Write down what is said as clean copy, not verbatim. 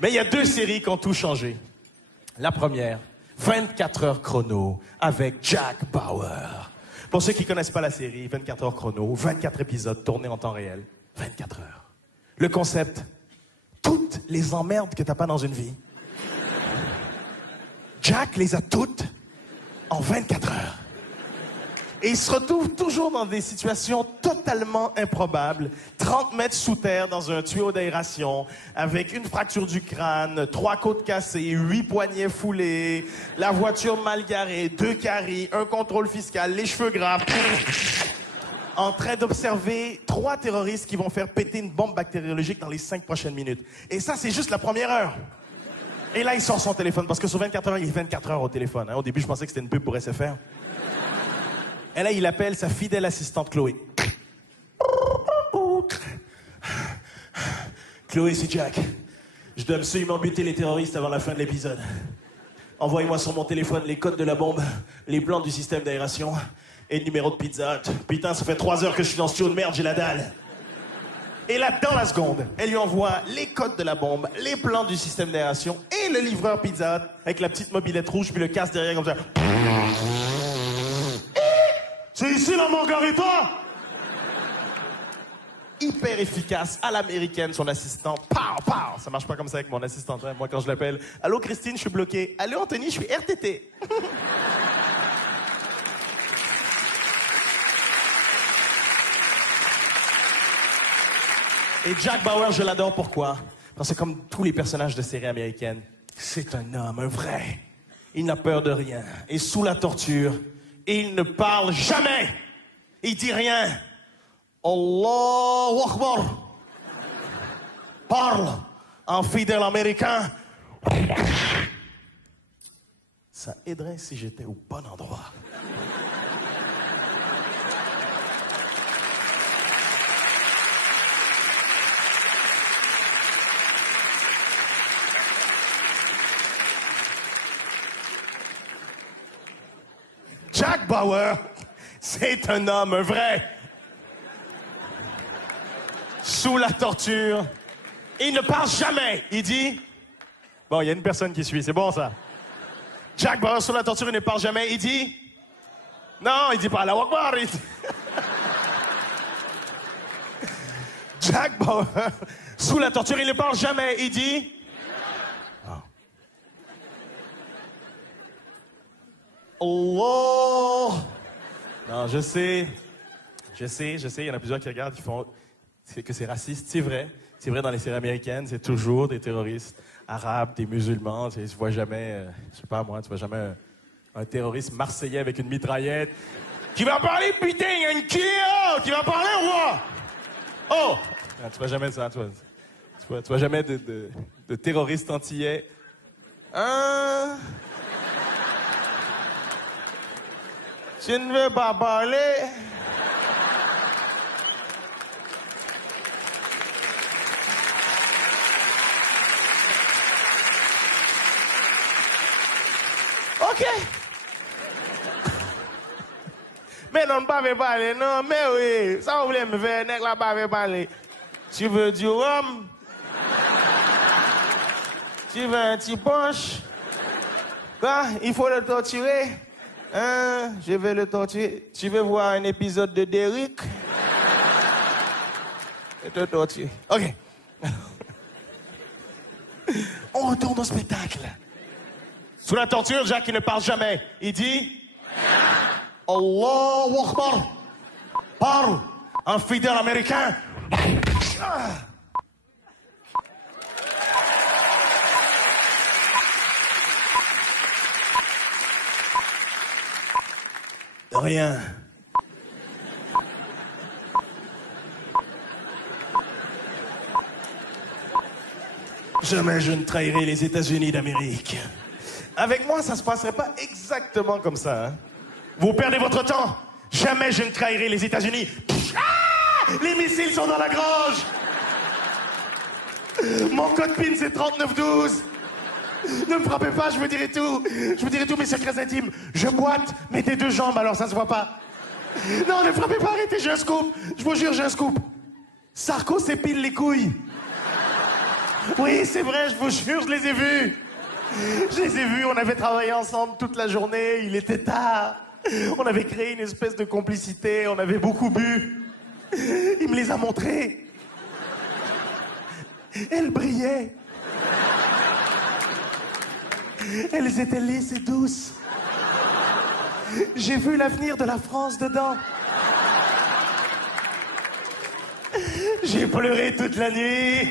Mais il y a 2 séries qui ont tout changé. La première, 24 heures chrono avec Jack Bauer. Pour ceux qui ne connaissent pas la série, 24 heures chrono, 24 épisodes tournés en temps réel, 24 heures. Le concept, toutes les emmerdes que t'as pas dans une vie, Jack les a toutes en 24 heures. Et il se retrouve toujours dans des situations totalement improbables. 30 mètres sous terre dans un tuyau d'aération, avec une fracture du crâne, 3 côtes cassées, 8 poignets foulés, la voiture mal garée, 2 caries, un contrôle fiscal, les cheveux gras. En train d'observer 3 terroristes qui vont faire péter une bombe bactériologique dans les 5 prochaines minutes. Et ça, c'est juste la première heure. Et là, il sort son téléphone, parce que sur 24 heures, il est 24 heures au téléphone. Hein. Au début, je pensais que c'était une pub pour SFR. Et là, il appelle sa fidèle assistante Chloé. Chloé, c'est Jack. Je dois absolument buter les terroristes avant la fin de l'épisode. Envoyez-moi sur mon téléphone les codes de la bombe, les plans du système d'aération et le numéro de Pizza Hut. Putain, ça fait 3 heures que je suis dans ce studio de merde, j'ai la dalle. Et là, dans la seconde, elle lui envoie les codes de la bombe, les plans du système d'aération et le livreur Pizza Hut avec la petite mobilette rouge puis le casque derrière comme ça. C'est ici la margarita! Hyper efficace, à l'américaine, son assistant. Pow, pow! Ça marche pas comme ça avec mon assistante. Hein. Moi, quand je l'appelle, « Allô, Christine, je suis bloqué. Allô, Anthony, je suis RTT. » Et Jack Bauer, je l'adore. Pourquoi? Parce que comme tous les personnages de séries américaines, c'est un homme, un vrai. Il n'a peur de rien. Et sous la torture, il ne parle jamais. Il dit rien. Allahu Akbar. Parle en fidèle américain. Ça aiderait si j'étais au bon endroit. Jack Bauer, c'est un homme, un vrai. Sous la torture, il ne parle jamais. Il dit... Bon, il y a une personne qui suit, c'est bon ça. Jack Bauer, sous la torture, il ne parle jamais. Il dit... Non, il dit pas la Akbar. Dit... Jack Bauer, sous la torture, il ne parle jamais. Il dit... Oh! Non, je sais, il y en a plusieurs qui regardent, qui font que c'est raciste. C'est vrai dans les séries américaines, c'est toujours des terroristes arabes, des musulmans. Tu vois jamais, je sais pas moi, tu vois jamais un terroriste marseillais avec une mitraillette. Qui va parler, putain, il y a une Kia! Qui va parler ou quoi? Oh! Non, tu vois jamais ça, tu vois jamais de terroristes antillais. Tu ne veux pas parler? OK. Mais non, pas veut parler, non, mais oui. Ça, vous voulez me faire, nègre là, pas veut parler. Tu veux du rhum? Tu veux un petit punch? Quoi? Il faut le torturer? Je vais le torturer. Tu veux voir un épisode de Derrick? Je te torture. OK. On retourne au spectacle. Sous la torture, Jack, il ne parle jamais. Il dit... Allahu Akbar. Parle. Un fidèle américain. Rien. Jamais je ne trahirai les États-Unis d'Amérique. Avec moi, ça se passerait pas exactement comme ça. Hein? Vous perdez votre temps. Jamais je ne trahirai les États-Unis. Ah! Les missiles sont dans la grange. Mon code PIN, c'est 3912. Ne me frappez pas, je vous dirai tout. Je vous dirai tous mes secrets intimes. Je boite, mais des 2 jambes, alors ça se voit pas. Non, ne frappez pas, arrêtez, j'ai un scoop. Je vous jure, j'ai un scoop. Sarko s'épile les couilles. Oui, c'est vrai, je vous jure, je les ai vus. Je les ai vus, on avait travaillé ensemble toute la journée, il était tard. On avait créé une espèce de complicité, on avait beaucoup bu. Il me les a montrés. Elles brillaient. Elles étaient lisses et douces. J'ai vu l'avenir de la France dedans. J'ai pleuré toute la nuit.